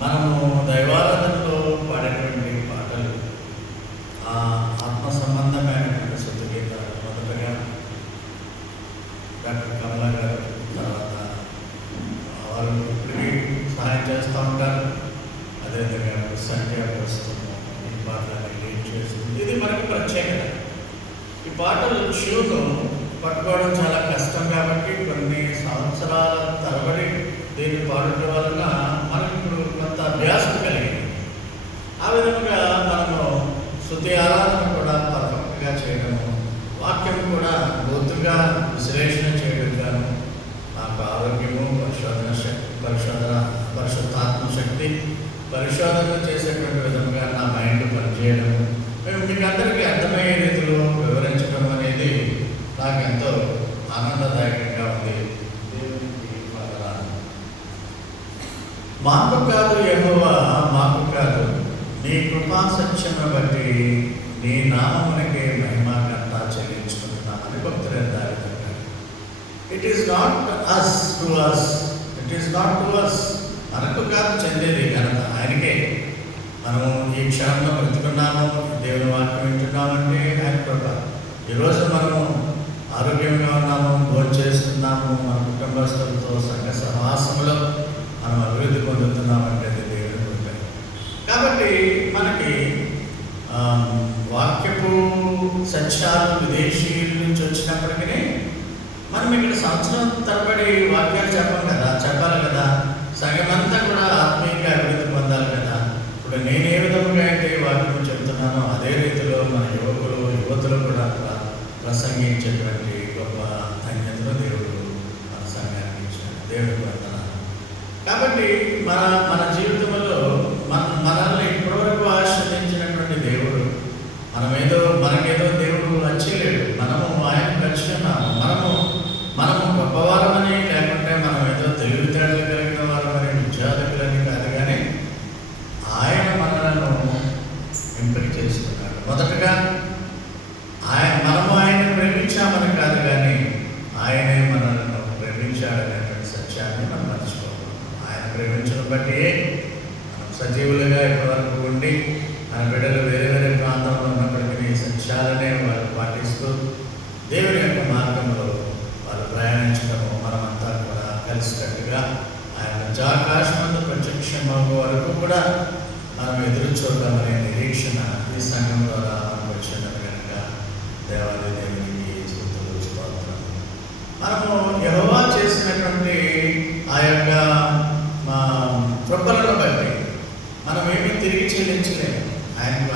మనము దైవారాధనలో పాడేటువంటి పాటలు ఆత్మ సంబంధమైనటువంటి శుద్ధ గీతాలు. మొదటగా డాక్టర్ కమలా గారు, తర్వాత వారు ఇప్పటికీ సహాయం చేస్తూ ఉంటారు. అదేవిధంగా సంఖ్య ప్రస్తుతం ఈ పాటలని లీడ్ చేస్తుంది. ఇది మనకు ప్రత్యేకత. ఈ పాటలు ట్యూను పట్టుకోవడం చాలా కష్టం కాబట్టి కొన్ని సంవత్సరాల తరబడి దీన్ని పాడటం వలన మనకు ఇప్పుడు కొంత అభ్యాసం కలిగింది. ఆ విధంగా మనము స్తుతి ఆరాధన కూడా పర్ఫెక్ట్గా చేయడము, వాక్యం కూడా లోతుగా విశ్లేషణ చేయడం గాను నాకు ఆరోగ్యము, పరిశుద్ధాత్మ శక్తి పరిశోధన చేసేటువంటి విధంగా నా మైండ్ పనిచేయడము, మీకు అందరికీ అర్థమయ్యే రీతిలో వివరించడం అనేది నాకు ఎంతో ఆనందదాయకంగా ఉంది. దేవునికి వందనాలు. మాకు కాదు యెహోవా, మాకు కాదు, నీ కృపా సత్యమును బట్టి నీ నామమునకే మహిమ ఘనత చెల్లించుకుంటున్నామని భక్తులు దారిద్దారు. It is not us to us, it is not to us. మనకు కాదు చెందేది ఘనత, ఆయనకే. మనం ఈ క్షణంలో బ్రతుకున్నాము, దేవుని వాక్యం వింటున్నామంటే ఆయన కృప. ఈరోజు మనము ఆరోగ్యంగా ఉన్నాము, భోజనం చేస్తున్నాము, మన కుటుంబస్తులతో సంఘ సహవాసంలో మనం అభివృద్ధి పొందుతున్నామంటే అది దేవుని కృప. కాబట్టి మనకి వాక్యపు సత్యాలు విదేశీయుల నుంచి వచ్చినప్పటికీ మనం ఇక్కడ సంవత్సరం తరబడి వాక్యాలు చెప్పాలి కదా. సంఘమంతా కూడా ఆత్మీయంగా అభివృద్ధి పొందాలి కదా. ఇప్పుడు నేను ఏ విధంగా అయితే వాక్యం చెప్తున్నానో అదే రీతిలో మన యువతులు కూడా ప్రసంగించేటువంటి గొప్ప ధన్యతను దేవుడు మన సంఘానికి ఇచ్చాడు. దేవుడికి వందనాలు. కాబట్టి మన జీవితంలో మనల్ని ఇప్పటివరకు ఆశ్రయించినటువంటి దేవుడు మనకేదో దేవుడు నచ్చలేడు. మనము ఆయన నచ్చున్నాము. మనము గొప్పవారమని, లేకుంటే మనం ఏదో తెలివితేటలు కలిగిన వారమని, విద్యార్థులని కాదు, కానీ ఆయన మనలను ఎంపిక చేసుకున్నాడు. మొదటగా మనము ఆయన్ని ప్రేమించామని కాదు, కానీ ఆయనే మనల్ని ప్రేమించాడనేటువంటి సత్యాన్ని మనం మర్చిపోకూడదు. ఆయన ప్రేమించడం బట్టి మనం సజీవులుగా ఇప్పటివరకు ఉండి, మన బిడ్డలు వేరే వేరే ప్రాంతంలో ఉన్నప్పటికీ సత్యాలనే వారు పాటిస్తూ దేవుని యొక్క మార్గంలో వాళ్ళు ప్రయాణించడము, మనమంతా కూడా కలిసికట్టుగా ఆయన జాకాశమందు ప్రత్యక్షమయ్యే వరకు కూడా మనం ఎదురు చూద్దామనే నిరీక్షణ ఈ సంఘం ద్వారా మనకు వచ్చినది కనుక దేవాది దేవునికి స్తుతులు స్తోత్రములు. మనము యెహోవా చేసినటువంటి ఆ యొక్క కృపలను బట్టి మనం ఏమీ తిరిగి చెల్లించలేము.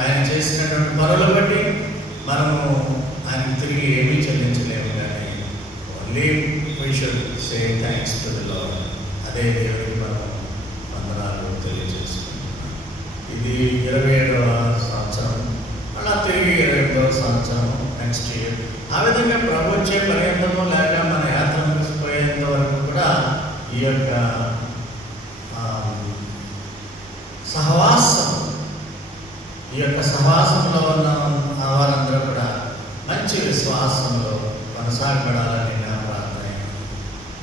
ఆయన చేసినటువంటి పనులను బట్టి మనము ఆయనకు తిరిగి ఏమీ చెల్లించలేము, కానీ only we should say thanks to the lord. అదే దేవుడికి మనం వందనాలు తెలియజేసుకుంటున్నాం. ఇది 27వ సంవత్సరం, అలా తిరిగి 28వ సంవత్సరం నెక్స్ట్ ఇయర్. ఆ విధంగా ప్రభు వచ్చే పర్యంతము లేక మన యాత్ర ముగిసిపోయేంత వరకు కూడా ఈ యొక్క సహవాసంలో ఉన్న వారందరూ కూడా మంచి విశ్వాసంలో కొనసాగబడాలని నా ప్రార్థన.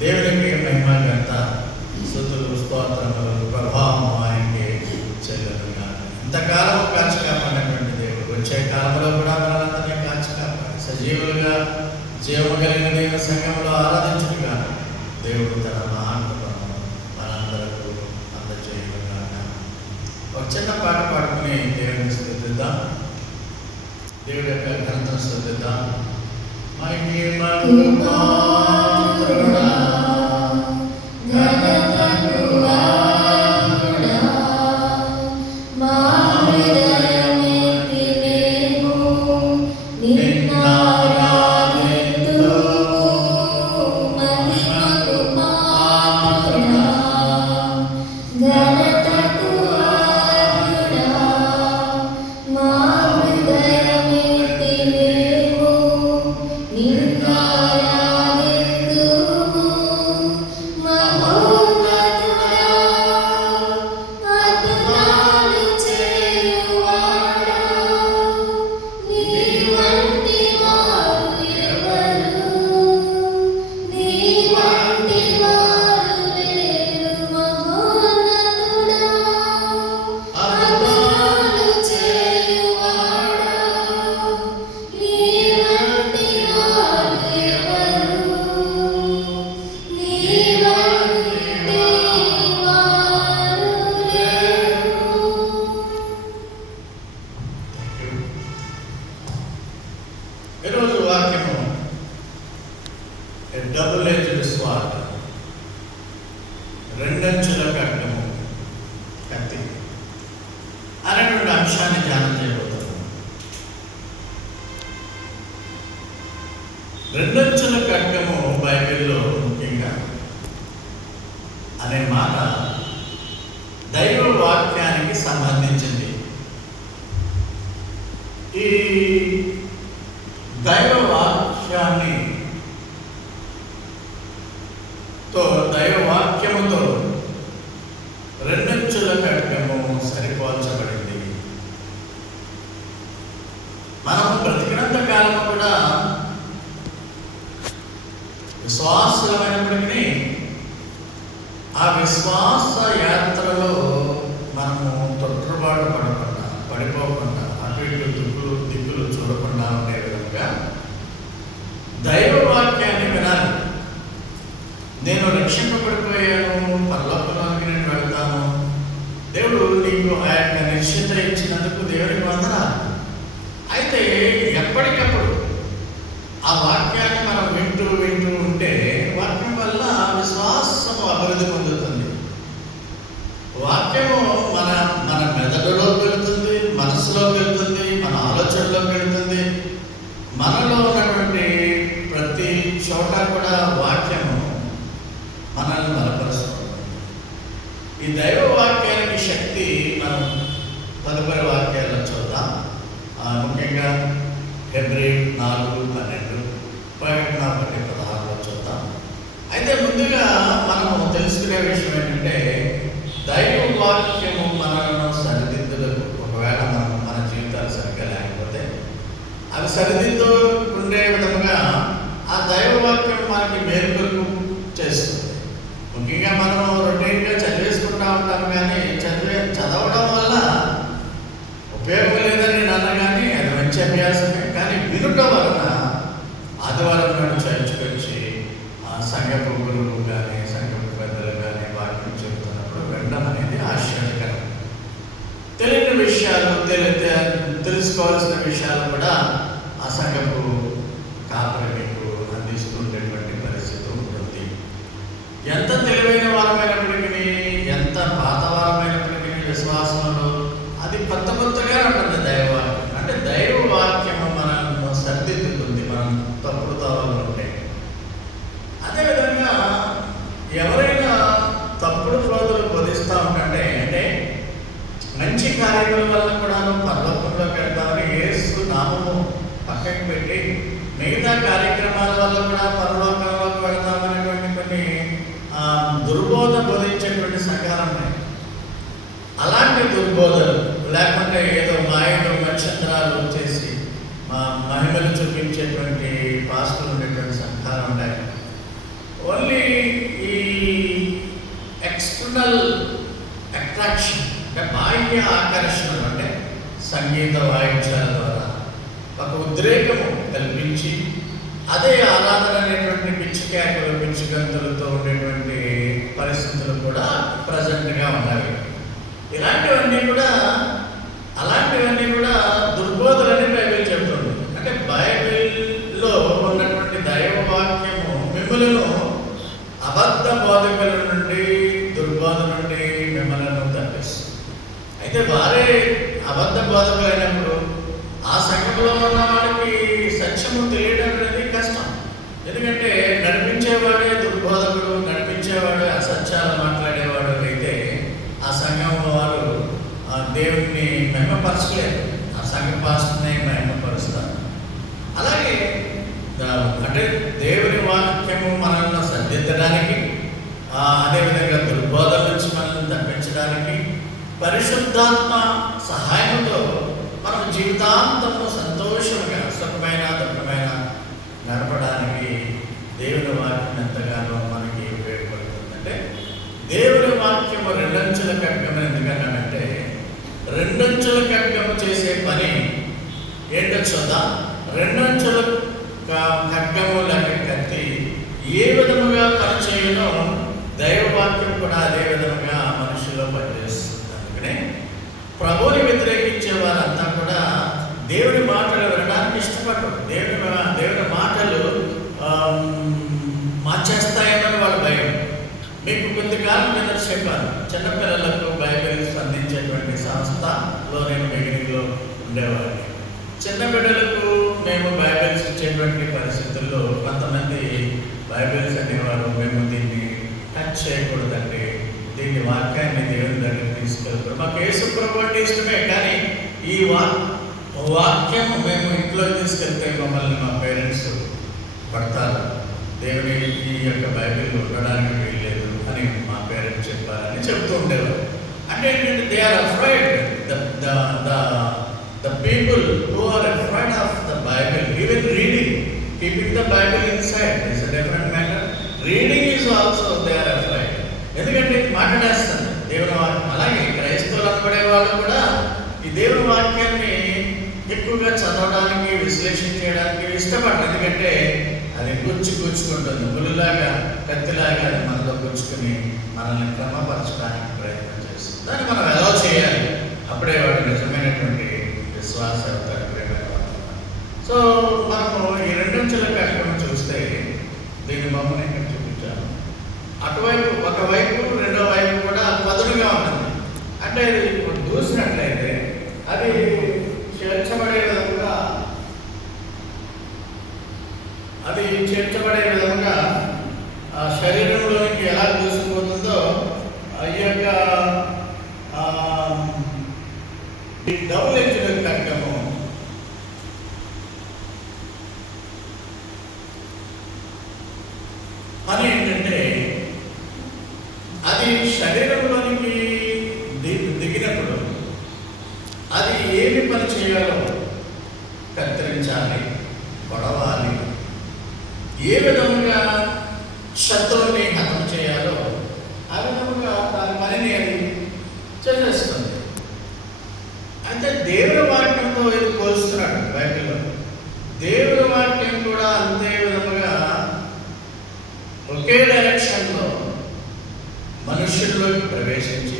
దేవునికి మహిమ ఘనత స్తుతులు స్తోత్రములు ప్రభావం ఆయనకి చెల్లునుగా. ఇంతకాలం కాచి కాపాడినటువంటి దేవుడు వచ్చే కాలంలో కూడా మనలందరినీ కాచి కాపాడి సజీవులుగా జీవము కలిగిన దేవుని సంఘంలో ఆరాధించుగా దేవుడు తన మహాత్మను మనందరకు అందజేయునుగా. ఒక చిన్న పాట పాడుకుని దేవుని స్తుతిద్దాం, దేవుడి యొక్క ఘనతను స్తుతిద్దాం. నిన్నారాధింతుము ఈరోజు వాక్యము డబుల్ ఎడ్జ్డ్ స్వార్డ్, రెండంచుల ఖడ్గము, కత్తి అనేటువంటి అంశాన్ని ధ్యానం చేయబోతున్నాం. రెండంచుల ఖడ్గము బైబిల్లో ముఖ్యంగా అనే మాట దైవ వాక్యానికి సంబంధించింది. ఈ దైవ వాక్యాన్ని దైవ వాక్యముతో రెండంచుల ఖడ్గము సరిపోల్చబడింది. మనం బ్రతికినంత కాలం కూడా విశ్వాసమైనప్పటికీ ఆ విశ్వాస యాత్రలో మనము తొట్టుబాటు పడకుండా, పడిపోకుండా, అటు ఇటు దిక్కులు చూడకుండా ఉండే విధంగా దైవ వాక్యాన్ని వినాలి. నేను రక్షింపబడిపోయాను, పరలోకంలోకి నేను వెళ్తాను, దేవుడు నీకు ఆ యొక్క నిశ్చిత ఇచ్చినందుకు దేవునికి వందనాలు. అయితే ఎప్పటికప్పుడు ఆ వాక్యాన్ని మనం వింటూ ఉంటే వాక్యం వల్ల విశ్వాసము అభివృద్ధి పొందుతుంది. వాక్యము మన మెదడులోకి వెళుతుంది, మనసులోకి వెళ్తుంది, మన ఆలోచనలోకి వెళుతుంది. మనలో ఉన్నటువంటి ప్రతి చోట కూడా వాక్యము మనల్ని బలపరుస్తుంది. ఈ దైవ వాక్యానికి శక్తి మనం తదుపరి వాక్యాలను చూద్దాం. ముఖ్యంగా హెబ్రీ 4:12, ప్రకటన 1:16 చూద్దాం. అయితే ముందుగా మనము తెలుసుకునే విషయం ఏంటంటే దైవ వాక్యము మనలను సరిదిద్దులకు, ఒకవేళ మన జీవితాలు సరిగ్గా లేకపోతే అవి సరిదిద్దుకుండే విధంగా ఆ దైవ వాక్యం మనకి మేలుకొలుపు చేస్తుంది. ముఖ్యంగా మనం రొటీన్గా చదివేసుకుంటూ ఉంటాం, కానీ చదవడం వల్ల ఉపయోగం లేదని నేను అన్నా, కానీ అది మంచి అభ్యాసమే. కానీ వినుట వలన ఆదివారం నాడు చర్చకొచ్చి సంఘపు గురువు కానీ సంఘపు పెద్దలు కానీ వాక్యం చెబుతున్నప్పుడు వినడం అనేది ఆశ్చర్యకరం. తెలియని విషయాలు, తెలుసుకోవాల్సిన విషయాలు కూడా ఆ సంఘపు కాపరి మీకు అందిస్తుండేటువంటి పరిస్థితి ఉంటుంది. ఎంత తెలివైన వారమైనప్పటికీ, ఎంత పాతవారమైనప్పటికీ విశ్వాసంలో అది కొత్తగా ఉంటుంది దైవవాక్యం. అంటే దైవవాక్యము మనల్ని సరిదిద్దుతుంది మనం తప్పుడు తోవలు ఉంటే. అదేవిధంగా ఎవరైనా తప్పుడు బోధలు బోధిస్తూ ఉంటే అంటే మంచి కార్యముల వల్ల కూడా పరలోకంలో పెడతామని యేసు నామము పక్కకి పెట్టి మిగతా కార్యక్రమాల వల్ల కూడా పరలోకంలోకి వెళ్తామనేటువంటి కొన్ని దుర్బోధ బోధించేటువంటి సంఘాలు ఉన్నాయి. అలాంటి దుర్బోధలు లేకుంటే ఏదో మాయలు నక్షత్రాలు చేసి మహిమలు చూపించేటువంటి పాస్టర్లు ఉండేటువంటి సంఘాలు ఉంటాయి. ఓన్లీ ఈ ఎక్స్టర్నల్ అట్రాక్షన్ అంటే బాహ్య ఆకర్షణలు, అంటే సంగీత వాయిద్యాల ద్వారా ఒక ఉద్రేకము కల్పించి అదే ఆరాధన అనేటువంటి పిచ్చికేకలు, పిచ్చిగంతులతో ఉండేటువంటి పరిస్థితులు కూడా ప్రజెంట్గా ఉన్నాయి. అలాంటివన్నీ కూడా దుర్బోధలని బైబిల్ చెబుతుంది. అంటే బైబిల్లో ఉన్నటువంటి దైవ వాక్యము మిమ్మలను అబద్ధ బోధకుల నుండి, దుర్బోధ నుండి మిమ్మల్ని తప్పిస్తుంది. అయితే వారే అబద్ధ బోధకులైనప్పుడు ఆ సంఘంలో ఉన్న వాడికి సత్యము తెలియడం అనేది కష్టం. ఎందుకంటే నడిపించేవాడే దుర్బోధకుడు, నడిపించేవాడే అసత్యాలు మాట్లాడేవాడు అయితే ఆ సంఘం వారు దేవుడిని మహిమపరచలేరు, ఆ సంఘ పాస్టర్ని మహిమపరుస్తారు. అలాగే అంటే దేవుని వాక్యము మనల్ని సరిదిద్దడానికి, అదేవిధంగా దుర్బోధల నుంచి మనల్ని తప్పించడానికి పరిశుద్ధాత్మ సహాయంతో మనం జీవితాంతము సంతోషంగా, సుఖమైన దుఃఖమైన నడపడానికి దేవుని వాక్యం ఎంతగానో మనకి ఉపయోగపడుతుంది. అంటే దేవుని వాక్యము రెండంచుల ఖడ్గము ఎందుకన్నానంటే రెండంచుల ఖడ్గము చేసే పని ఏంటో చూద్దాం. రెండంచుల ఖడ్గము లేక కత్తి ఏ విధముగా పనిచేయ చేయను, దైవవాక్యం కూడా అదే విధంగా మనుషుల్లో పనిచేస్తుంది. అందుకనే ప్రభువుని వ్యతిరేకించే వారంతా కూడా దేవుని మాటలు వినడానికి ఇష్టపడరు. దేవుని మాటలు మార్చేస్తాయేమని వాళ్ళ భయం. మీకు కొద్దికాలం కింద చెప్పాను, చిన్నపిల్లలకు బైబిల్స్ అందించేటువంటి సంస్థలో నేను బిగినింగ్లో ఉండేవాడిని. చిన్న బిడ్డలకు మేము బైబిల్స్ ఇచ్చేటువంటి పరిస్థితుల్లో కొంతమంది బైబిల్స్ అనేవారు, మేము దీన్ని టచ్ చేయకూడదండి, దీన్ని వాక్యాన్ని దేవుని దగ్గర తీసుకెళ్తారు. మాకు యేసు ప్రభువు అంటే ఇష్టమే, కానీ ఈ వాక్యం మేము ఇంట్లో తీసుకెళ్తే మమ్మల్ని మా పేరెంట్స్ పడతారు, దేవుని ఈ యొక్క బైబిల్ ఉండడానికి వీల్లేదు అని మా పేరెంట్స్ చెప్పారని చెప్తూ ఉండేవారు. అంటే ఏంటంటే they are afraid, the people who are afraid of the Bible, even reading, keeping the Bible inside is a different matter. Reading is also they are afraid. ఎందుకంటే మాట్లాడేస్తుంది దేవుని వాక్యం. అలాగే క్రైస్తవులు అనబడే వాళ్ళు కూడా ఈ దేవుని వాక్యాన్ని ఎక్కువగా చదవడానికి, విశ్లేషణ చేయడానికి ఇష్టపడరు. ఎందుకంటే అది గుచ్చుకుంటుంది, ముళ్ళలాగా కత్తిలాగా అది మనలో గుచ్చుకుని మనల్ని క్రమపరచడానికి ప్రయత్నం చేస్తుంది. దాన్ని మనం ఎలా చేయాలి, అప్పుడే వాడు నిజమైనటువంటి విశ్వాస ప్రేమైన. సో మనము ఈ రెండంచెల కార్యక్రమం చూస్తే దీన్ని మమ్మల్ని ఇక్కడ చూపించాను. అటువైపు ఒకవైపు రెండో వైపు కూడా పదునుగా ఉంటుంది. అంటే ఇది చూసినట్లయితే అది చేర్చబడే విధంగా శరీరంలోనికి ఎలా దూసుకుపోతుందో ఈ యొక్క డబుల్ ఎడ్జ్డ్ ఖడ్గము అని ఏంటంటే అది శరీరంలోనికి దిగినప్పుడు అది ఏమి పని చేయాలో కత్తిరించాలి, పొడవాలి, ఏ విధంగా శత్రువుని హతం చేయాలో ఆ విధంగా దాని పనిని అది చేసేస్తుంది. అంటే దేవుని వాక్యంతో ఇది పోలుస్తున్నాడు బైబిల్లో. దేవుని వాక్యం కూడా అంతే విధముగా ఒకే డైరెక్షన్లో మనుషుల్లోకి ప్రవేశించి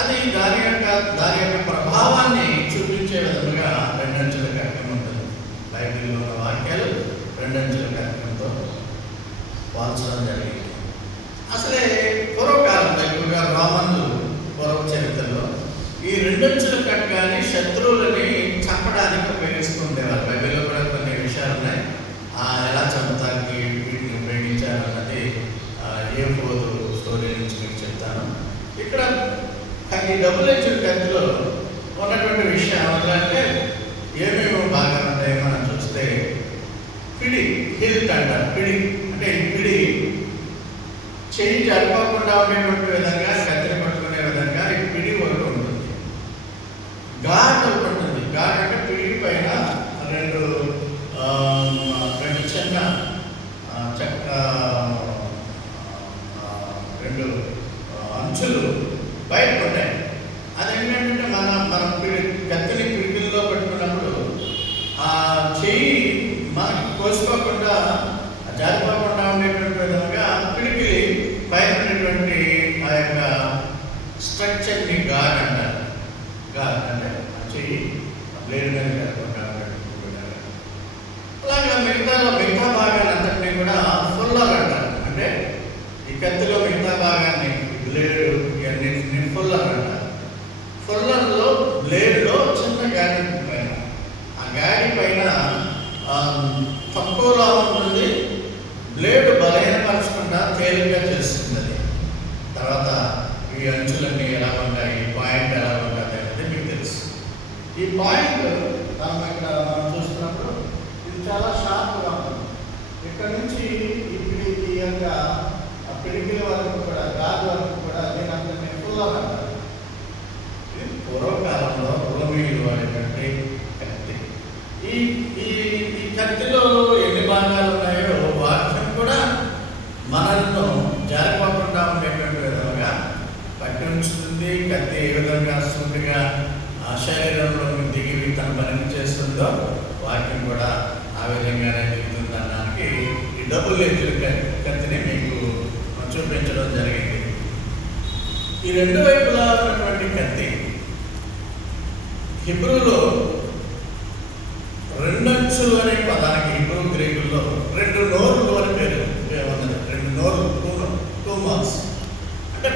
అది దాని యొక్క ప్రభావాన్ని చూపించే విధముగా రెండంచెల కార్యక్రమం ఉంటుంది. బైబిల్లో ఉన్న వాక్యాలు రెండంచెల కార్యక్రమంతో పోల్చడం జరిగింది. అసలే పూర్వకాలంలో ఎక్కువగా రోమన్లు పూర్వ చరిత్రలో ఈ రెండంచెల ఖడ్గాన్ని శత్రువులని చంపడానికి ఉపయోగిస్తూ ఉండేవారు. బైబిల్లో కూడా కొన్ని విషయాలు ఉన్నాయి, ఎలా చంపడానికి వీటిని ఉపయోగించారు అన్నది ఏ పోదు స్టోరీ నుంచి మీకు చెప్తాను. ఇక్కడ ఈ డబుల్ ఎడ్జ్డ్ కత్తిలో ఉన్నటువంటి విషయం అంటే ఏమేమో బాగా ఉంటాయో మనం చూస్తే పిడి, హిల్ట్ అంటారు. పిడి అంటే ఈ పిడి చెయ్యి జరిపోకుండా ఉండేటువంటి విధంగా కత్తిని పట్టుకునే విధంగా ఈ పిడి ఒకటి ఉంటుంది. ఘాట్ ఒకటి ఉంటుంది. ఘాట్ అంటే పిడి పైన రెండు చిన్న రెండు అంచులు బయటకు ఉంటాయి. అదేంటంటే మనం కత్తిని పిడికిల్లో పెట్టుకున్నప్పుడు ఆ చెయ్యి మనకి కోసుకోకుండా జారిపోకుండా ఉండేటువంటి విధంగా పిడికి పైన ఉండేటువంటి ఆ యొక్క స్ట్రక్చర్ని గాడ్ అంటారు. గాడ్ అంటే ఆ చెయ్యి బ్లేడ్ మీద జరగకుండా అలాగా మిగతా భాగాలంతటినీ కూడా ఫుల్లర్ అంటారు. అంటే ఈ కత్తిలో మిగతా భాగాన్ని బ్లేడ్ ఇవన్నింటినీ ఫుల్లర్ అంటారు. ఫుల్లర్లో బ్లేడ్లో చిన్న గాడి పైన, ఆ గాడి పైన తక్కువలో ఉంటుంది, బ్లేడ్ బలహీనపరచకుండా తేలిగ్గా చేస్తుంది. అది తర్వాత ఈ అంచులన్నీ ఎలా ఉంటాయి, పాయింట్ ఎలా ఉంటుంది అనేది మీకు తెలుసు. ఈ పాయింట్ మనం చూస్తున్నప్పుడు ఇది చాలా షార్ప్గా ఉంటుంది. ఇక్కడ నుంచి ఈ యొక్క పిడికిల వరకు కూడా, గాజు వరకు కూడా దీని ఫుల్గా అంటారు. ఇది పూర్వకాలంలో రోమీయులు వాడేటువంటి కత్తి. ఈ కత్తిలో ఎన్ని భాగాలు ఉన్నాయో వాక్యం కూడా మనల్ని జారిపోకుండా ఉండేటువంటి విధంగా పట్టి ఉంచుతుంది. కత్తి ఏ విధంగా సూటిగా ఆ శరీరంలో దిగి తన పని చేస్తుందో వాక్యం కూడా ఆ విధంగానే దిగుతుంది అనడానికి ఈ డబుల్ ఎడ్జ్డ్ కత్తిని మీకు చూపించడం జరిగింది. ఈ రెండు వైపులా ఉన్నటువంటి కత్తి హిబ్రూలో రెండంచులు అనే పదానికి హిబ్రూ గ్రీకుల్లో రెండు నోరులు అని పేరు ఉన్నది. రెండు నోరులు, టూ మార్క్స్. అంటే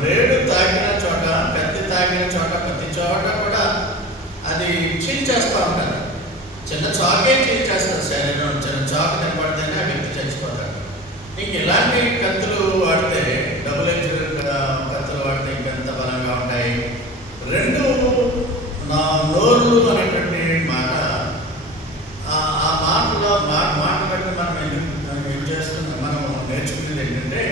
బ్లేడు తాకిన చోట, కత్తి తాకిన చోట, ప్రతి చోట కూడా అది చీల్చేస్తూ ఉంటారు. చిన్న చాకే చీల్చేస్తారు శరీరం. చిన్న చాకు నిలబడితేనే ఆ వ్యక్తి చచ్చిపోతాడు. ఇంక ఇలాంటి కత్తులు వాడితే, డబుల్ ఎడ్జ్ కత్తులు వాడితే ఇంకెంత బలంగా ఉంటాయి. రెండు నోరులు అనేటువంటి మాట, ఆ మాటలో మాట బట్టి మనం ఏం చేస్తున్నాం, మనం నేర్చుకునేది ఏంటంటే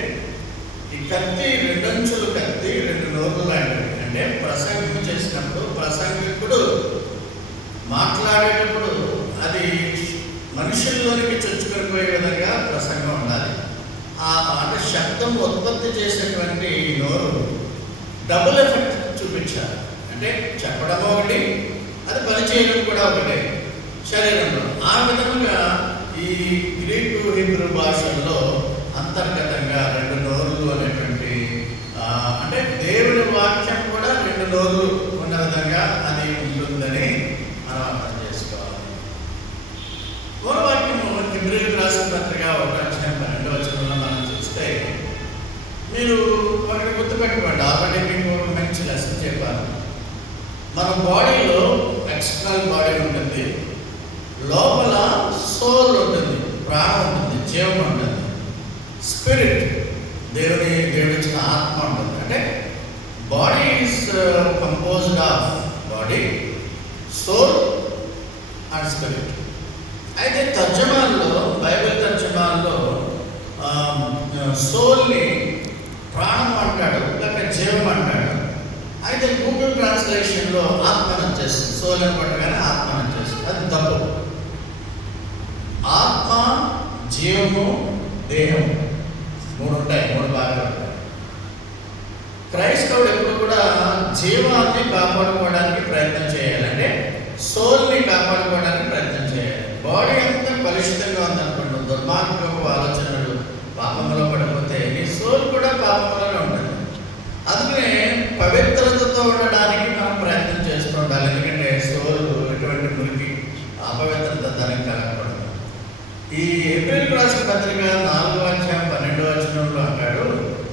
ఈ కత్తి రెండంచులు కత్తి రెండు నోరులు లాంటివి. అంటే ప్రసంగం చేసినప్పుడు ప్రసంగికుడు మాట్లాడేటప్పుడు అది మనుషుల్లోనికి చొచ్చుకొని పోయే విధంగా ప్రసంగం ఉండాలి. అంటే శబ్దం ఉత్పత్తి చేసేటువంటి నోరు డబుల్ ఎఫెక్ట్ చూపించాలి. అంటే చెప్పడం ఒకటి, అది పనిచేయడం కూడా ఒకటే శరీరంలో. ఆ విధంగా ఈ గ్రీకు హిబ్రూ భాషల్లో అంతర్గతంగా రెండు నోరులు అనేటువంటి అంటే దేవుని వాక్యం కూడా రెండు నోరులు ఉన్న విధంగా అది ఉంటుందని మనం అర్థం చేసుకోవాలి. పూర్వవాక్యము హిబ్రీయులకు రాసిన పత్రిక 1:12 మనం చూస్తే, మీరు ఒకటి గుర్తుపెట్టుకోండి, ఆల్రెడీ మీకు మంచి లెసన్ చెప్పాను. మన బాడీలో ఎక్స్టర్నల్ బాడీ ఉంటుంది, లోపల సోల్ ఉంటుంది, ప్రాణం ఉంటుంది, జీవం ఉంటుంది. స్పిరిట్, దేవుడిచ్చిన ఆత్మ ఉంటుంది. అంటే body is composed of body, soul and spirit. అయితే తర్జమాల్లో, బైబిల్ తర్జమాల్లో సోల్ని ప్రాణం అంటాడు, లేక జీవం అంటాడు. అయితే గూగుల్ ట్రాన్స్లేషన్లో ఆత్మను వచ్చేస్తుంది, సోల్ అని పట్టగానే ఆత్మను వచ్చేస్తుంది. అది తప్పు. ఆత్మ, జీవము, దేహం మూడు ఉంటాయి, మూడు భాగాలు ఉంటాయి. క్రైస్తవుడు ఎప్పుడు కూడా జీవాన్ని కాపాడుకోవడానికి ప్రయత్నం చేయాలి. అంటే సోల్ని కాపాడుకోవడానికి ప్రయత్నం చేయాలి. బాడీ అంతా కలుషితంగా ఉందనుకోండి, దుర్మార్గపు ఆలోచనలు, పాపంలో పడిపోతే నీ సోల్ కూడా పాపంలోనే ఉంటుంది. అందుకనే పవిత్రతతో ఉండడానికి మనం ప్రయత్నం చేస్తూ ఉండాలి. ఎందుకంటే సోల్ ఎటువంటి మురికి, అపవిత్రత దానికి కలగకూడదు. ఈ హెబ్రీయులకు రాసిన పత్రిక 4:12 అంటాడు,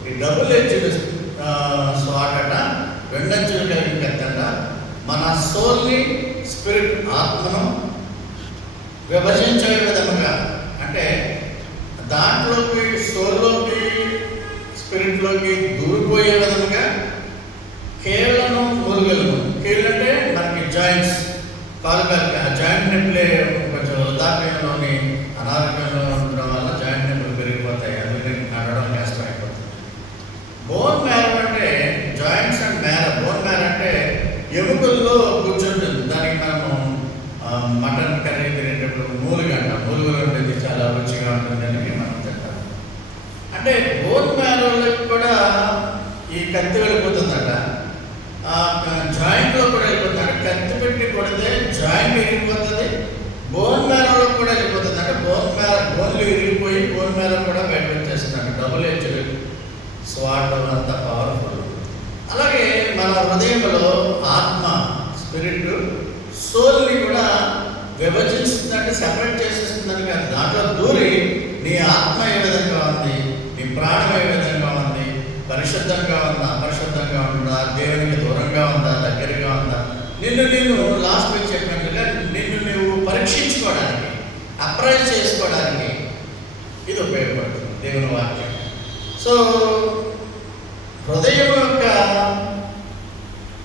ఈ డబుల్ ఎడ్జ్డ్ స్వాట్ రెండంచులు కలిగిన కత్తి మన సోల్ని, స్పిరిట్, ఆత్మను విభజించే విధముగా, అంటే దాంట్లోకి, సోల్లోకి, స్పిరిట్లోకి దూరిపోయే విధముగా కీళ్లను, మురుగులను. కీళ్ళు అంటే మనకి జాయింట్స్, కాలు జాయింట్ నెప్పులే కొంచెం వృద్ధాప్యంలోని అనారోగ్యంలో ఉండడం వల్ల జాయింట్ నెప్పులు పెరిగిపోతాయి, అందుకని నడవడం కష్టం అయిపోతుంది. బోన్ మ్యారో అంటే joints and marrow. Bone marrow అంటే ఎముకల్లో కూర్చుంటుంది. దానికి మనము మటన్ కర్రీ తినేటప్పుడు మూలుగు అంటాం. మూలుగులో ఉండేది చాలా రుచిగా ఉంటుందని మనం తింటాం. అంటే బోన్ మ్యారోలకు కూడా ఈ కత్తి వెళ్ళిపోతుందట, జాయింట్లో కూడా వెళ్ళిపోతుంది. కత్తి పెట్టి కొడితే జాయింట్ ఇరిగిపోతుంది, బోన్ మ్యారోలో కూడా వెళ్ళిపోతుంది. అంటే బోన్లు ఇరిగిపోయి బోన్ మ్యారో కూడా బయటకు వచ్చేస్తుంది. డబుల్ ఎడ్జ్డ్ స్వాట్ అంత పవర్ఫుల్. అలాగే మన హృదయంలో ఆత్మ, స్పిరిట్, సోల్ని కూడా విభజిస్తుందంటే సెపరేట్ చేసేస్తుందని కాదు. దాంట్లో దూరి నీ ఆత్మ ఏ విధంగా ఉంది, నీ ప్రాణం ఏ విధంగా ఉంది, పరిశుద్ధంగా ఉందా, అపరిశుద్ధంగా ఉందా, దేవునికి దూరంగా ఉందా, దగ్గరగా ఉందా, నిన్ను లాస్ట్ వీక్ చెప్పినట్టుగా నిన్ను నువ్వు పరీక్షించుకోవడానికి, అప్రైజ్ చేసుకోవడానికి ఇది ఉపయోగపడుతుంది దేవుని వాక్యం. సో హృదయం యొక్క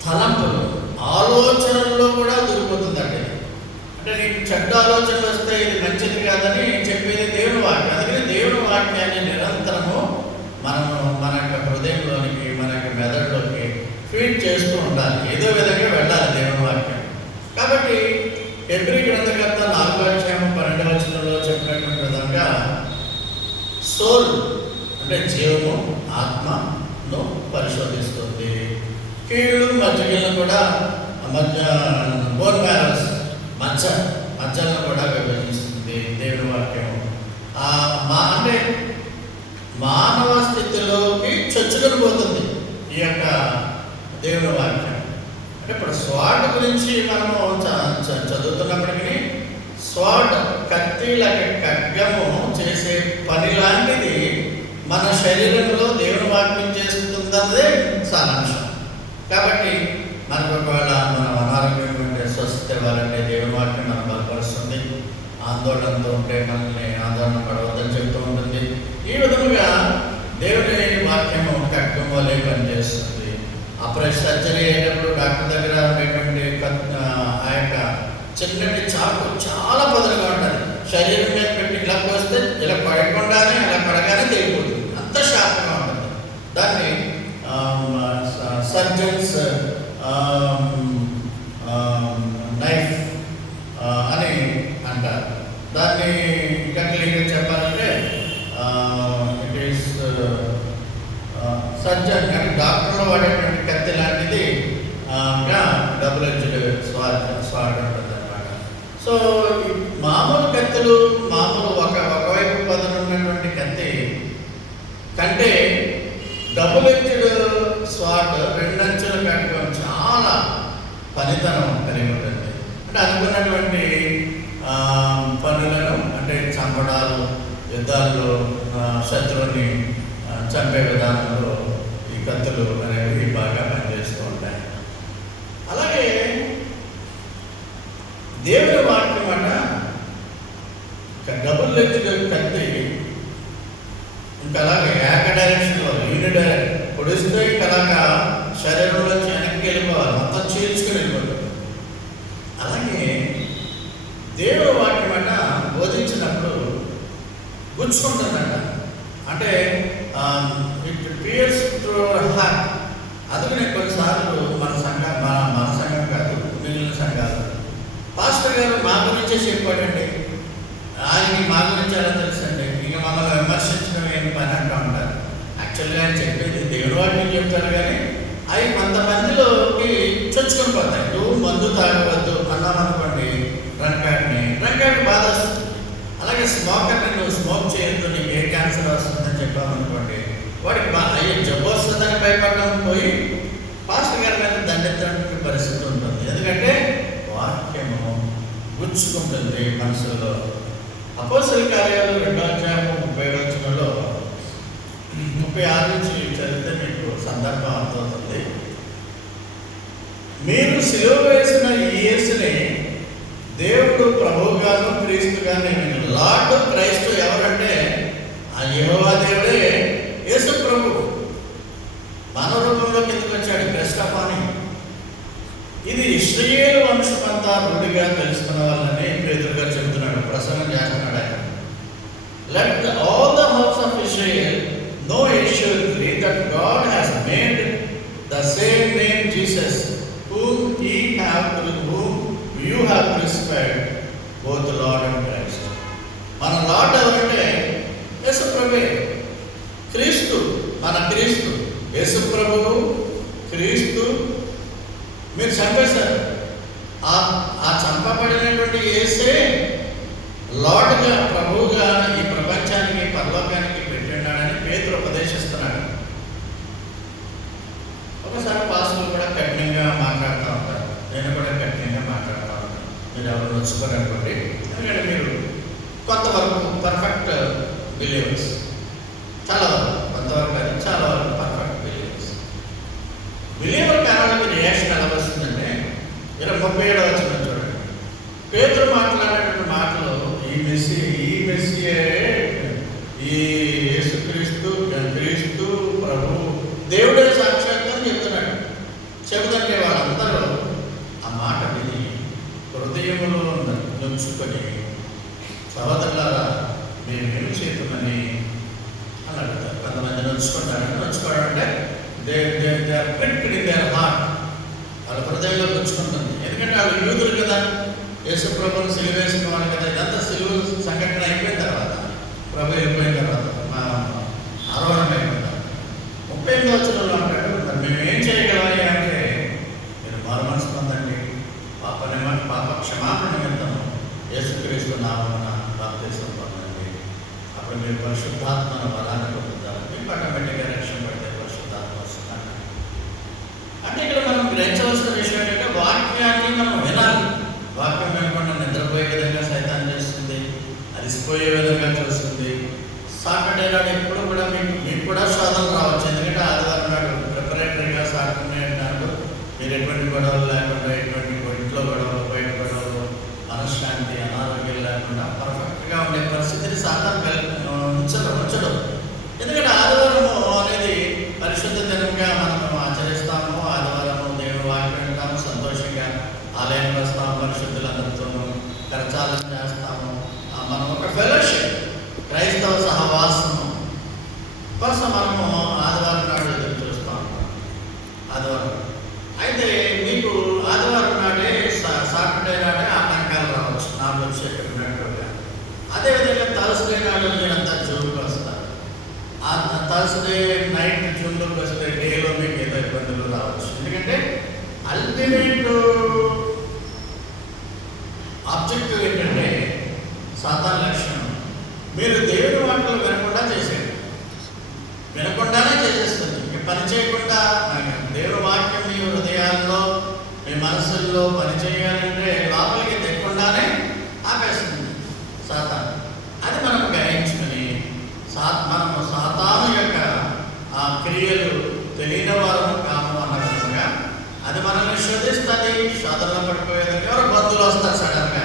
తలంపులు, ఆలోచనల్లో కూడా దొరికిపోతుందండి. అంటే నీకు చెడ్డ ఆలోచనలు వస్తే ఇది మంచిది కాదని చెప్పేది దేవుని వాక్యం. అందుకని దేవుని వాక్యాన్ని నిరంతరము మనము మన యొక్క హృదయంలోనికి, మన యొక్క మెదడులోకి ఫీడ్ చేస్తూ ఉండాలి. ఏదో విధంగా వెళ్ళాలి దేవుని వాక్యం. కాబట్టి హెబ్రీ గ్రంథకర్త 4:12 చెప్పినటువంటి విధంగా సోల్ అంటే జీవము, ఆత్మను పరిశోధిస్తుంది. కీళ్ళు, మజ్జిగలను కూడా బోన్ మ్యారోస్, మజ్జలను కూడా విభజిస్తుంది దేవుని వాక్యం. అంటే మానవ చొచ్చుకొని పోతుంది ఈ యొక్క దేవుని వాక్యం. అంటే ఇప్పుడు స్వాడ్ గురించి మనము చదువుతున్నప్పటికీ స్వాడ్ కత్తి లేక ఖడ్గము చేసే పని లాంటిది మన శరీరంలో దేవుని వాక్యం చేస్తుందన్నదే సారాంశం. కాబట్టి మనకు ఒకవేళ మనం అనారోగ్యం ఉంటే స్వస్థత ఇవ్వాలంటే దేవుని వాక్యం మనం బలపరుస్తుంది. ఆందోళనతో ఉంటే మనల్ని ఆందోళన పడవద్దని చెప్తూ ఉంటుంది. ఈ విధముగా దేవుని వాక్యము ఖడ్గం వల్లే పనిచేస్తుంది. ఆపరేషన్ సర్జరీ అయినప్పుడు డాక్టర్ దగ్గర ఉండేటువంటి ఆ యొక్క చిన్నటి చాకు చాలా పదులుగా ఉంటుంది. శరీరం మీద పెట్టి ఇలా పోస్తే ఇలా పడకుండానే ఇలా పడగానే తెగిపోతుంది, అంత షార్ప్గా ఉంటుంది. దాన్ని సర్జన్స్ నైఫ్ అని అంటారు. దాన్ని ఇంకా క్లియర్గా చెప్పాలంటే ఇట్ ఈస్ సర్జన్ కానీ డాక్టర్లో వాడేటువంటి కత్తి లాంటిది డబుల్ ఎడ్జ్డ్ స్వాడ్ ఉంటుంది అనమాట. సో మామూలు కత్తులు, మామూలు ఒకవైపు పదును ఉన్నటువంటి కత్తి కంటే డబుల్ ఎడ్జ్డ్ స్వాడ్ రెండంచెల ఖడ్గం చాలా పనితనం కలిగి ఉంటుంది. అంటే అనుకున్నటువంటి పనులను, అంటే చంపడాలు, యుద్ధాల్లో శత్రువుని చంపే విధానంలో ఈ కత్తులు అనేవి బాగా పనిచేస్తూ ఉంటాయి. అలాగే దేవుని వాక్యం అన్న డబుల్ ఎడ్జ్డ్ కత్తి ఇంకా అలాగే ఏక డైరెక్షన్లో యూనిడైరెక్ట్ పొడిస్తే అలాగా శరీరంలో వెనక్కి వెళ్ళిపోవాలి, మొత్తం చీల్చుకుని వెళ్ళిపోతుంది. అలాగే దేవుని వాక్యం అన్న బోధించినప్పుడు గుచ్చుకుంటుందంట. అంటే ఇట్ పియర్స్ త్రూ హార్ట్. అందుకనే కొన్నిసార్లు మన సంఘం కాదు, మిగిలిన సంఘాలు పాస్టర్ గారు మా గురించే చెప్పాడండి, ఆయన మా గురించి ఎలా తెలుసండి, ఇక మమ్మల్ని విమర్శించడం ఏం పని అంటూ ఉంటారు. యాక్చువల్గా ఆయన చెప్పేది దేవుని వాక్యం చెప్తారు, కానీ అవి కొంతమందిలోకి చొచ్చుకొని పోతాయి. నువ్వు మందు తాగవద్దు అన్నామనుకోండి, డ్రంకార్డ్ని బాధ వస్తుంది. అలాగే స్మోకర్ని నువ్వు స్మోక్ చేయొద్దు, నీకు ఏ క్యాన్సర్ వస్తుందని చెప్పామనుకోండి, వాడికి అయ్యే జబ్బు వస్తుందని భయపడడం పోయి పాస్టర్ గారి మీద దండెత్తడానికి పరిస్థితి ఉంటుంది. ఎందుకంటే వాక్యము గుచ్చుకుంటుంది మనసులో. అపోస్తలుల కార్యాలు 2వ అధ్యాయం 37 36 నుంచి చదివితే మీకు సందర్భం అర్థమవుతుంది. మీరు సిలువ వేసిన ఈ యేసుని దేవుడు ప్రభువుగాను క్రీస్తుగాను నియమించాడు. లార్డ్ క్రైస్తు ఎవరంటే ఆ యెహోవా దేవుడే యేసు ప్రభు. మానవ రూపంలో కిందకు వచ్చాడు, క్రిస్టఫాని. ఇది ఇశ్రాయేలు వంశమంతా రూఢిగా తెలుసుకున్న వాళ్ళని పేతురు గారు చెబుతున్నాడు, ప్రసంగం చేస్తున్నాడు ఆయన. Let all the house of Israel know assuredly that God has made the same name Jesus, whom you have crucified, both Lord and Christ. మన లార్డ్ ఎవరంటే యేసు ప్రభువే, క్రీస్తు, మన క్రీస్తు. యేసు ప్రభువు క్రీస్తు మీరు చంపేశారు. ఆ చంపబడినటువంటి యేసే లార్డ్గా, ప్రభువుగా ఈ ప్రపంచానికి, పరలోకానికి పెట్టినాడని పేతురు ఉపదేశిస్తున్నాడు. ఒకసారి పాస్టర్లు కూడా కఠినంగా మాట్లాడుతూ ఉంటారు, నేను కూడా కఠినంగా మాట్లాడుతూ ఉంటాను. మీరు ఎవరు నచ్చుకోరనుకోండి, ఎందుకంటే మీరు కొంతవరకు పర్ఫెక్ట్ బిలీవర్స్, చాలా వరకు, కొంతవరకు అది చాలా వరకు పర్ఫెక్ట్ బిలీవర్స్. బిలీవర్ కారణానికి రియాక్షన్ ఎలా వస్తుందంటే 37వ వచనం చూడండి. పేతురు మాట్లాడేటువంటి మాటలు ఈ మెస్సియే, ఈ యేసుక్రీస్తు, క్రీస్తు ప్రభు దేవుడే సాక్షాత్తం చెప్తున్నాడు. చెబుతుంటే వాళ్ళందరూ ఆ మాట విని హృదయంలో నుంచుకొని, సహోదరులారా మేమేమి చేద్దామని అని అడుగుతారు. కొంతమంది నొచ్చుకోవడం అంటే they are pricked in their heart. వాళ్ళ హృదయంలో నొచ్చుకుంటుంది. ఎందుకంటే వాళ్ళు యూదులు కదా, యేసు ప్రభువును సిలువ వేసిన వాళ్ళు కదా. ఇదంతా సిలువ సంఘటన అయిపోయిన తర్వాత, ప్రభు వెళ్ళిపోయిన తర్వాత, ఆరోహణం అయిపోయిన తర్వాత 38వ వచనంలో అంటాడు, మరి మేమేం చేయగలమని అంటే, మీరు మారుమనసు పొందండి, పాప క్షమాపణ నిమిత్తము యేసుక్రీస్తు నామమున బాప్తిసం పొందండి, అప్పుడు మీరు పరిశుద్ధాత్మను వరాన్ని పొందుతారు. మీకు ఆటోమేటిక్గా రక్షణ పడితే వాక్యాన్ని మనం వినాలి. వాక్యం వినకుండా నిద్రపోయే విధంగా సైతాన్ చేస్తుంది, అలసిపోయే విధంగా చూస్తుంది. సాటర్డే నాడు ఎప్పుడు కూడా మీకు కూడా శోధన రావచ్చు. ఎందుకంటే ఆదివారం నాడు ప్రిపరేటరీగా సాటర్డే నాడు మీరు ఎటువంటి గొడవలు లేకుండా, ఎటువంటి ఇంట్లో గొడవలు, బయట గొడవలు, మనశ్శాంతి, అనారోగ్యం లేకుండా పర్ఫెక్ట్గా ఉండే పరిస్థితిని సాతాను ఉంచడం. ఎందుకంటే ఆదివారము అనేది పరిశుద్ధ దినంగా మనము ఆచరిస్తాము. ఆదివారము దేవుని వాక్యం వింటాము, సంతోషంగా ఆలయానికి వస్తాము, పరిశుద్ధులందరితోనూ కరచాలన చేస్తాము. మనం ఒక ఫెలోషిప్, క్రైస్తవ సహవాసము కోసం మనము ఆదివారం నాడు ఎదురు చూస్తూ ఉంటాం. ఆదివారం అయితే మీకు ఆదివారం నాడే సాటర్డే నాడే ఆటంకాలు రావచ్చు, నాలుగు చెప్పినట్టుగా. అదేవిధంగా థర్స్డే నాడు మీరంతా జూన్కి వస్తారు. ఆ థర్స్డే నైట్ జూన్లోకి వస్తే డేలో మీకు ఏదో ఇబ్బందులు రావచ్చు. ఎందుకంటే అల్టిమేట్ ఆబ్జెక్టివ్ ఏంటంటే సాతాను లక్షణం మీరు దేవుని మాటలు వినకుండానే చేసేస్తుంది. పని చేయకుండా దేవుని వాక్యం మీ హృదయాల్లో, మీ మనసుల్లో పని చేయాలంటే లోపలికి తెగకుండానే ఆపేస్తుంది సాతాను. అది మనం గ్రహించుకుని మనము సాతాను యొక్క ఆ క్రియలు తెలియని వారము కాము అన్న విధంగా అది మనల్ని శోధిస్తుంది. శోధనలో పడిపోయేదానికి ఎవరు బంధువులు వస్తారు, సడన్గా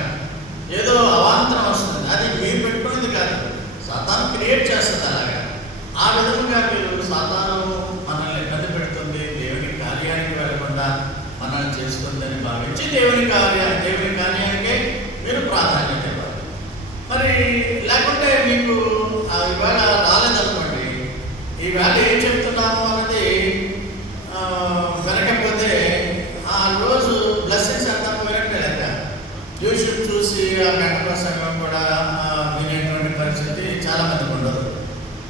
ఏదో అవాంతరం వస్తుంది. అది మీరు పెట్టుకునేది కాదు, సాతాను క్రియేట్ చేస్తుంది. అలాగా ఆ విధంగా మీరు సాతాను మనల్ని ఇబ్బంది పెడుతుంది, దేవుని కార్యానికి వెళ్ళకుండా మనల్ని చేస్తుందని భావించి దేవుని కార్యానికే మీరు ప్రాధాన్యత ఇవ్వాలి. మరి లేకుంటే మీకు ఇవాళ రాలేదనుకోండి, ఈవేళ ఏం చెప్తున్నాము అన్నది వినకపోతే ఆ రోజు బ్లెస్సింగ్స్ అంతా పోయినట్టే లెక్క. యూట్యూబ్ చూసి ఆ గంట ప్రసంగం కూడా వినేటువంటి పరిస్థితి చాలా మందికి ఉండదు.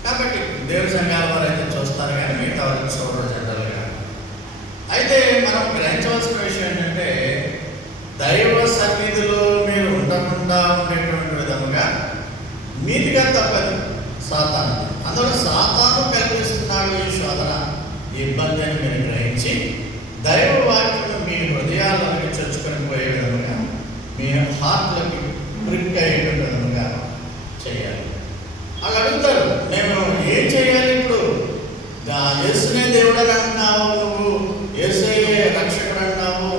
కాబట్టి దేవుని సంఘాల వారు అయితే చూస్తారు, కానీ మిగతా వారికి చూడరు జనరల్గా. అయితే మనం గ్రహించవలసిన విషయం ఏంటంటే దైవ సన్నిధిలో మీరు ఉండకుండా ఉండేటువంటి విధముగా మీదిగా తప్పదు సాతాను. అందులో సాతాను కల్పిస్తున్నాడు ఈ శోధన, ఈ ఇబ్బంది అని మీరు గ్రహించి దైవ వాక్యం మీ హృదయాల్లోకి చొచ్చుకొని పోయే విధముగా, మీ హార్ట్లకి ప్రిక్ అయ్యేటువంటి విధముగా చేయాలి. అలా అడుగుతారు, నేను ఏం చేయాలి ఇప్పుడు? యేసునే దేవుడు అని అంటున్నావు, నువ్వు యేసయ్యే రక్షకుడు అంటున్నావు,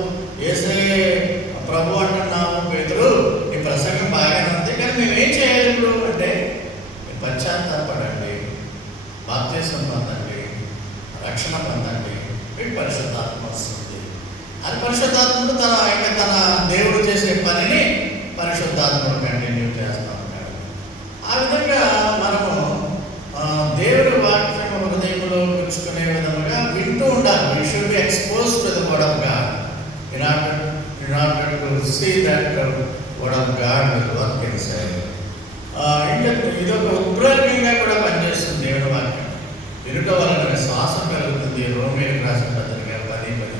యేసయ్యే ప్రభు అంటున్నావు, పేతురు నీ ప్రసంగం బాగానే ఉంది, కానీ మేము ఏం చేయాలి ఇప్పుడు అంటే పశ్చాత్తాపడండి, బాప్తిసం పొందండి, రక్షణ పొందండి, మీకు పరిశుద్ధాత్మ వస్తుంది. అది పరిశుద్ధాత్ముడు తన దేవుడు చేసే పనిని పరిశుద్ధాత్ముడు కంటిన్యూ చేస్తూ ఉంటాడు. ఆ విధంగా మనము దేవుడి వాక్యం హృదయంలో పుచ్చుకునే విధంగా వింటూ ఉండాలి. We should be expose to the word of God in order to see that word of God will work inside. ఇది ఒక ఉగ్రహంగా కూడా పనిచేస్తుంది దేవుడి వాక్యం. వినుట వలన విశ్వాసం కలుగుతుంది. రోమీయులకు రాసిన పత్రిక 10:10.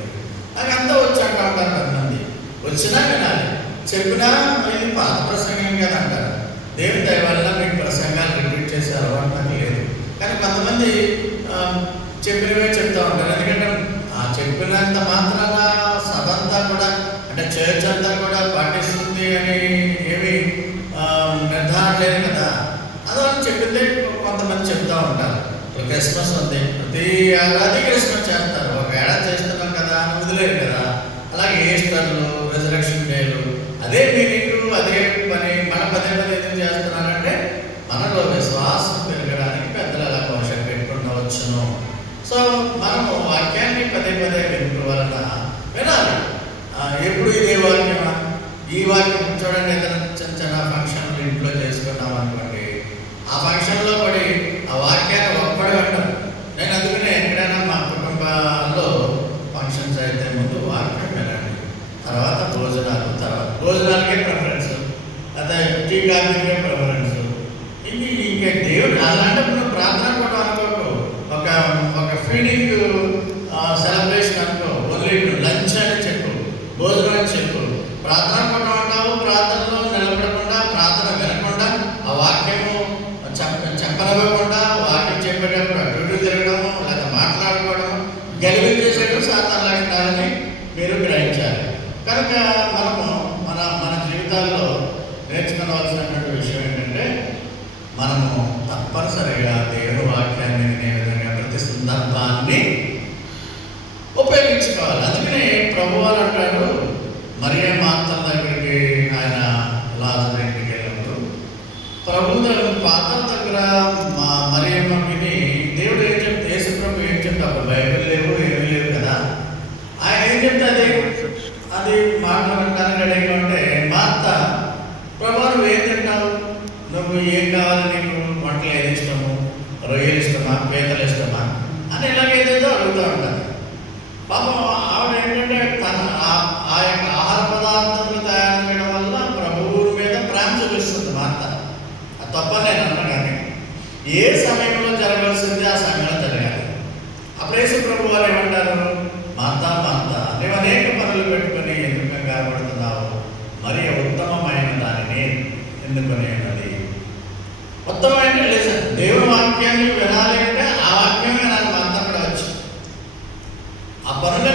నాకు అంతా వచ్చి అంటూ ఉంటారు కొంతమంది. వచ్చినా వినాలి, చెప్పినా ఇది పాత ప్రసంగం కదా అంటారు. దేవుని దయ వల్ల మీకు ప్రసంగాలు రిపీట్ చేసే అలవాటు నాకు లేదు. కానీ కొంతమంది చెప్పినవే చెప్తూ ఉంటారు. ఎందుకంటే చెప్పినంత మాత్రాన సభంతా కూడా అంటే చర్చ్ అంతా కూడా పాటిస్తుంది అని ఏమి నిర్ధారణ లేదు కదా. అదని చెప్పిందే కొంతమంది చెప్తూ ఉంటారు. ఇప్పుడు క్రిస్మస్ ఉంది, ప్రతి ఏడాది క్రిస్మస్ చేస్తారు, ఒక ఏడాది చేస్తున్నాం కదా అని వదిలేరు కదా. అలాగే ఈస్టర్లు, రిజరెక్షన్ డేలు, అదే మీనింగ్, అదే పని మన పదే ఎందుకు చేస్తున్నారంటే మనలో విశ్వాసం పెరగడానికి పెద్దలు అలా భవిష్యత్తు పెట్టుకుండవచ్చును. సో మనము వాక్యాన్ని పదే వినుట వలన వినాలి. ఎప్పుడు ఇదే వాక్యమా? ఈ వాక్యం చూడండి, ఏదైనా చిన్న ఫంక్షన్లు ఇంట్లో చేసుకున్నాం అనుకోండి, ఆ ఫంక్షన్లో పడి ఆ వాక్యాన్ని ఒక్కడే వింటాం. నేను అందుకనే ఎక్కడైనా మా కుటుంబాల్లో ఫంక్షన్స్ అయితే ముందు వాక్యం వినండి, తర్వాత భోజనాలకే ప్రిఫరెన్స్, అదే టీ కాఫీకే ప్రిఫరెన్స్. ఇంకా దేవుడు అలాంటప్పుడు ప్రార్థన కూడా అనుకోకు, ఒక ఫీడింగ్ సెలబ్రేషన్ అనుకో, ఓన్లీ లంచ్ అని చెప్పు, భోజనం అని చెప్పు. ప్రార్థన కూడా ఉంటావు, ప్రార్థనలో నిలబడకుండా, ప్రార్థన వినకుండా, ఆ వాక్యము చెప్పనివ్వకుండా, వాక్యం చెప్పేటప్పుడు అటు తిరగడము లేదా మాట్లాడుకోవడము గెలిపించేసేటప్పుడు సాతాను లక్షణాలని మీరు గ్రహించాలి. కనుక మనము మన మన జీవితాల్లో నేర్చుకోవాల్సినటువంటి విషయం ఏంటంటే మనము తప్పనిసరిగా దేవుని వాక్యాన్ని వినే విధంగా ప్రతి సందర్భాన్ని ఉపయోగించుకోవాలి. అందుకని ప్రభువారు అంటాడు, మరియ మార్తల దగ్గరికి ఆయన లాజరు ఇంటికి వెళ్ళినప్పుడు పాత్ర దగ్గర మరియమ్మ విని దేవుడు ఏం చెప్తే, యేసు ప్రభు ఏం చెప్తా, అప్పుడు బైబిల్ లేవు ఏమీ లేవు కదా, ఆయన ఏం చెప్తే అది మాట్లాడటానికి రెడీగా ఉంటే మార్త, ప్రభు నువ్వు ఏం తింటావు, నువ్వు ఏం కావాలి, నీకు వంటలు ఏది ఇష్టము, రొయ్యలు ఇష్టమా, పీతలు ఇష్టమా అని ఇలాగేదేదో అడుగుతూ ఉంటారు. పాపం ఆవిడ ఏంటంటే ఆ యొక్క ఆహార పదార్థాలు తయారు చేయడం వల్ల ప్రభువు మీద ప్రేమ చూపిస్తుంది మార్త. అది తప్పని నేను అన్నా, కానీ ఏ సమయంలో జరగాల్సింది ఆ సమయంలో జరగాలి. అప్పుడు యేసు ప్రభు వారు ఏమంటారు, మార్త మార్త, నువ్వు అనేక పనులు పెట్టుకొని ఎందుకు కంగారపడుతున్నావు, మరి ఉత్తమమైన దానిని ఎన్నుకొని ఉన్నది. ఉత్తమమైన లెసన్, దేవుని వాక్యాన్ని వినాలి అంటే ఆ వాక్యం వినాలి. మార్త కూడా వచ్చి ఆ పనులు